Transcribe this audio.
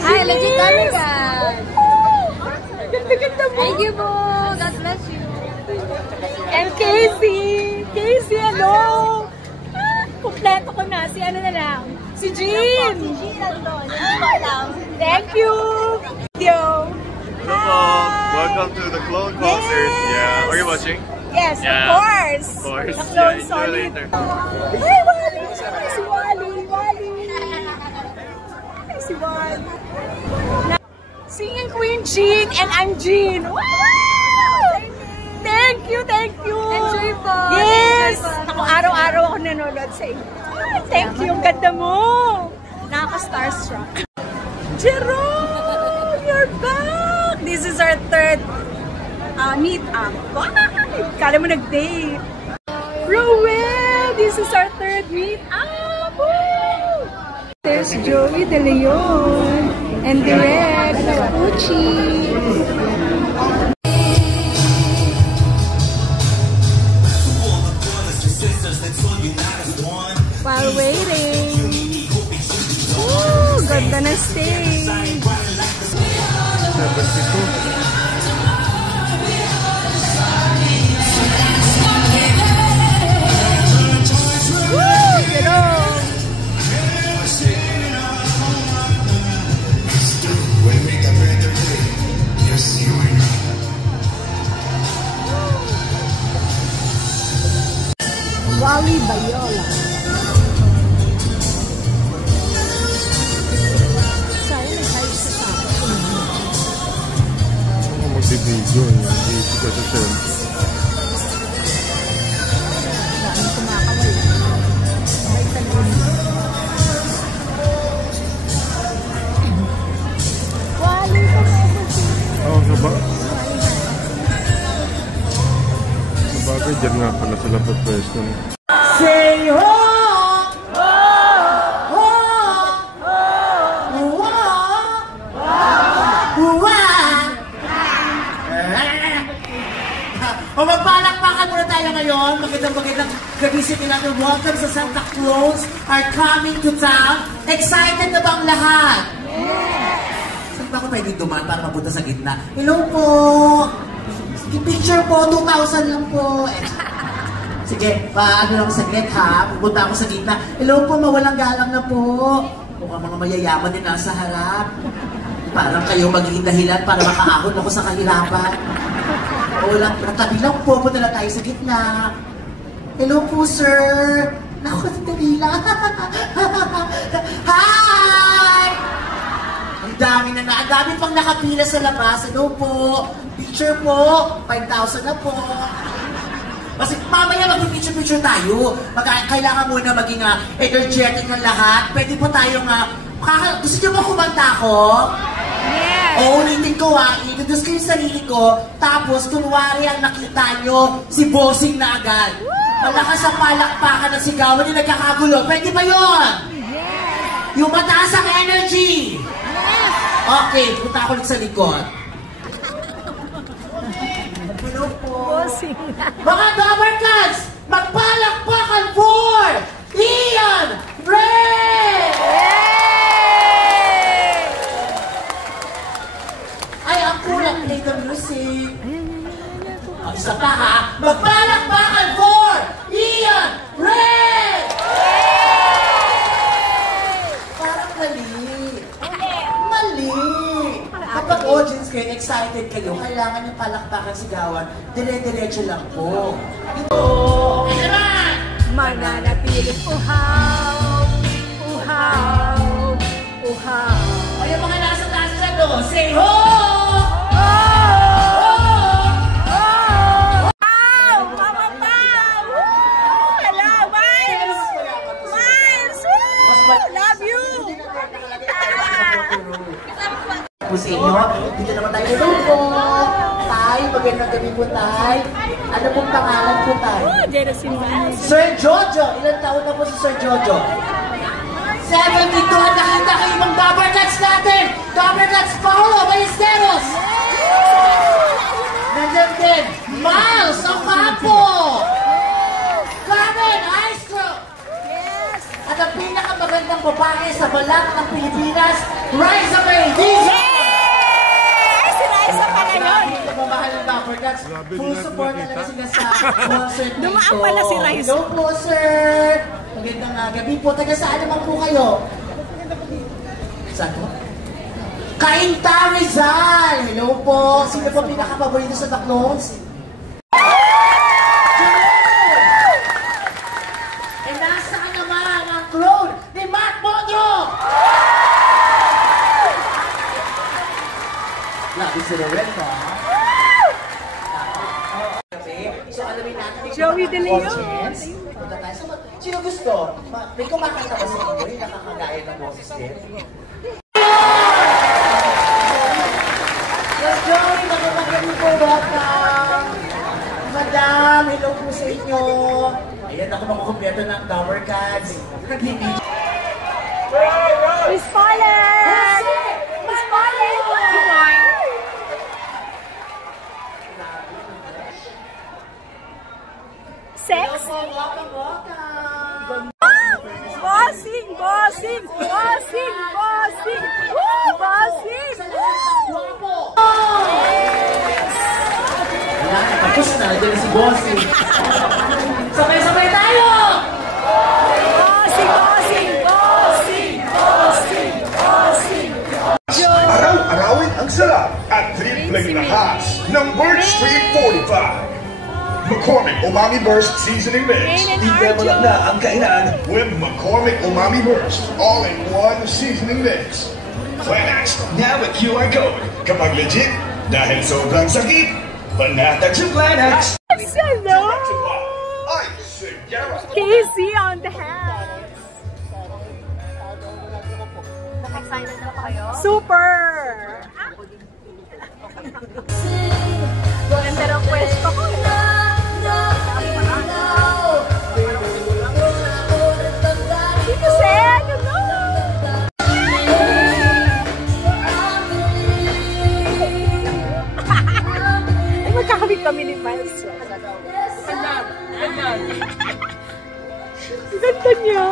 Ay, legit talaga. Ganda-ganda mo. Thank you po. God bless you. And Casey. Casey, hello. Kompleto ko na. Si ano na lang. Si Jean. Si Jean nandun. Thank you. Video. Welcome to the Clone concert. Yeah. Are you watching? Yes, Yeah. of course. Of course. The Clone Yeah, Solid. later. Hey, Wally. Si Wally. Wally. Hey, si Wally. Singing Queen Jean and I'm Jean. Wow! Thank you, thank you. Enjoy po. Yes. Enjoy po. Ako araw-araw ako nanonood sa inyo. Thank you, ang ganda mo. Nakaka-starstruck. Jerome, you're back. This is our third meet-up. Kala mo nag-date. Rowell, this is our third meet-up. There's Joey De Leon and Direk Uchi. While waiting. Ooh, ganda na stage. 72. Woo! Jerome! Wally Bayola. Sayang nag-hire siya sa akin. Magbibideo niya. Dito ka sa shelf. Daming kumakawal. May talon. Wally Bayola. Oo, sabagay dyan nga pala sa labas pwesto. Say ho! O magpalakpakan muna tayo ngayon. Magandang gabi sa natin. Welcome sa Santa Claus are coming to town. Excited na bang lahat? Yes! Saan ba ako pwede dumaan para mapunta sa gitna? Hello po! Picture po, 2,000 lang po. Sige, ano lang saglit ha. Pupunta ako sa gitna. Hello po, mawalang galang na po. Mukhang mga mayayaman din nasa harap. Parang kayo magiging dahilan para makaahon ako sa kahirapan. O lang, natabi lang po. Punta lang tayo sa gitna. Hello po, sir. Naku, natabi lang. Hi! Ang dami na ang dami pang nakapila sa labas. Hello po. Picture po. 5,000 na po. Kasi mamaya mag-picture-picture tayo. Kailangan muna maging energetic ng lahat. Pwede po tayong... gusto niyo ba kumanta ko? Yes! O ulitin ko introduce ko yung sarili ko. Tapos, kunwari ang nakita nyo, si Bossing na agad. Malakas sa palakpakan ng sigawan yung nagkakagulo. Pwede ba yun? Yes! Yung mataas ang energy. Yes! Okay, punta ako ulit sa likod. Hello po. Bossing. Mga Dabarkans, magpalakpakan for Ian Ray! Ay, ang kulang. Play the music. Isa pa ha. Magpalakpakan for Ian Ray! Parang mali. Mali. Kapag audience kayo, excited kayo, kailangan yung palakpakan sigawan, dire-diretso lang po. Ito! Mananatiling uhaw, uhaw, uhaw. O yung mga nasa taas na doon, say ho! Sa inyo, dito naman tayo sa po. Tay, magandang gabi po, Tay. Ano pong pangalan po, Tay? Sir Jojo. Ilan taon na po si Sir Jojo? 72. Nakita kayo ibang Dabarkans natin. Dabarkans Paolo Ballesteros. Nandiyan din, Miles Ocampo. Carmen Aistro. At ang pinakamagandang babae sa balat ng Pilipinas, Raisa May DJ! Ay, si Raisa pala yun. Nagmamahal ng Dapper Cats. Full support na talaga sila sa concert na ito. Dumaan pala si Raisa. Hello po, sir. Magandang gabi po. Taga saan naman po kayo? Saan po? Cainta Rizal! Hello po. Sino po pinaka-paborito sa Taclones? E nasaan naman ang clone ni Mark Mondro? Labi si Loretta. So alamin natin. Joey De Leon. Punta tayo sa sino gusto? May kumakanta ba sa inyo? Yung nakakagaya ng boses din? Yes, Joey! Magandang po, welcome! Madam, hello po sa inyo! Ayan, ako makukumpleto ng Tower Cats. Miss Paulette! Miss Paulette! Sex? Welcome, welcome! Bossing! Bossing! Bossing! Bossing! Woo! Bossing! Sa lahat ng guwapo! Wala, tapos na. Diyan si Bossing. Sabay-sabay tayo! Bossing! Bossing! Bossing! Bossing! Bossing! Araw-arawin ang sarap at tripling lakas ng Birch Street 45. McCormick Umami Burst Seasoning Mix. I-level up na ang kainan with McCormick Umami Burst All-in-One Seasoning Mix. Climax, now with QR code. Kapag legit, dahil sobrang sakit, panatag sa Climax. Hello! Ay, Sigara. Casey on the hands! Excited na kayo? Super! Ganda ng pwesto ko. Dito, Sen! Hello! Ay, magkakabit kami ni Miles. Ganda! Ganda! Ganda niya!